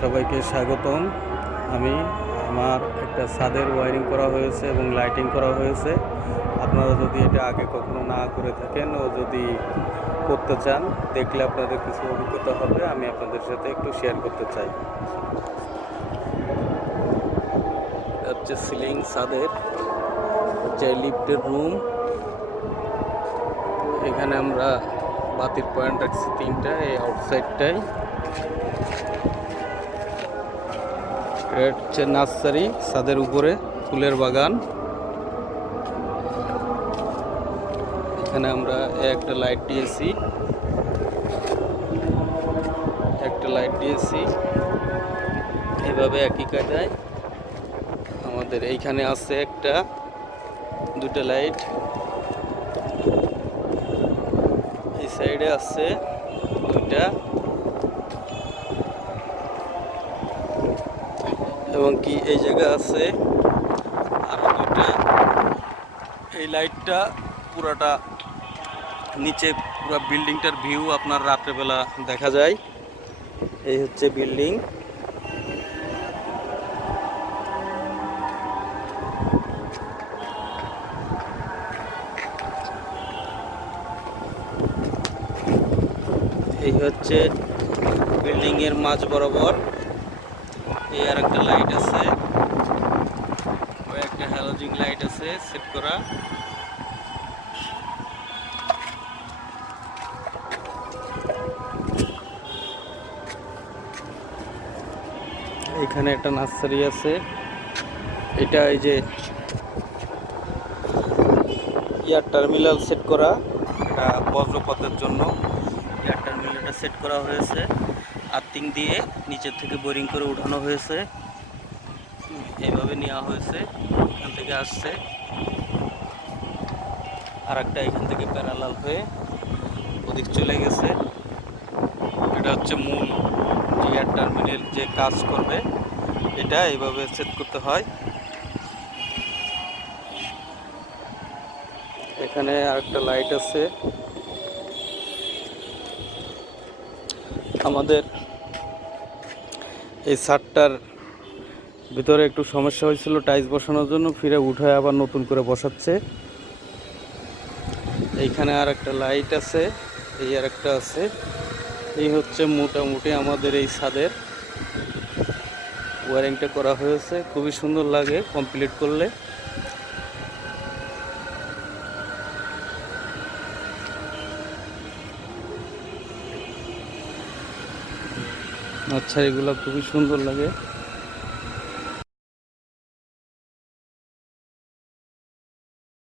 সবাইকে স্বাগতম। আমার একটা ছাদের ওয়্যারিং করা হয়েছে এবং লাইটিং করা হয়েছে। আপনারা যদি এটা আগে কখনো না করে থাকেন ও যদি করতে চান, দেখলে আপনাদের কিছু অভিজ্ঞতা হবে, আমি আপনাদের সাথে একটু শেয়ার করতে চাই। এটা হচ্ছে সিলিং ছাদের, যে লিফটের রুম। এখানে আমরা বাতির পয়েন্ট রাখছি 3টা, এই আউটসাইডটাই। এটা হচ্ছে নার্সারি, ছাদের উপরে ফুলের বাগান। এখানে আমরা একটা লাইট দিয়েছি, এভাবে একই কায়দায় আমাদের এইখানে আছে দুটো লাইট, এই সাইডে আছে 2টা, এবং কি এই জায়গা আছে আরো 2টা। এই লাইটটা পুরাটা নিচে, পুরো বিল্ডিংটার ভিউ আপনার রাত্রেবেলা দেখা যায়। এই হচ্ছে বিল্ডিং। এই হচ্ছে বিল্ডিং এর মাঝ বরাবর এই আর একটা লাইট আছে, ওই একটা হ্যালোজিন লাইট আছে সেট করা। এখানে একটা নার্সারি আছে, এটা এই যে এয়ার টার্মিনাল সেট করা, এটা বজ্রপাতের জন্য এয়ার টার্মিনালটা সেট করা হয়েছে। আর্থিং দিয়ে নিচের থেকে বোরিং করে উঠানো হয়েছে, এইভাবে নেওয়া হয়েছে, এখান থেকে আসছে। আর একটা এখান থেকে প্যারালাল হয়ে ওদিক চলে গেছে। এটা হচ্ছে মূল যে এয়ার টার্মিনাল যে কাজ করবে, এটা এইভাবে সেট করতে হয়। এখানে আরেকটা লাইট আছে। আমাদের এই ছাদটার ভিতরে একটু সমস্যা হয়েছিল টাইলস বসানোর জন্য, ফিরে উঠে আবার নতুন করে বসাচ্ছে। এইখানে আর একটা লাইট আছে, এই আর একটা আছে। এই হচ্ছে মোটামুটি আমাদের এই ছাদের ওয়ারিংটা করা হয়েছে, খুবই সুন্দর লাগে কমপ্লিট করলে। আচ্ছা, এগুলো খুবই সুন্দর লাগে।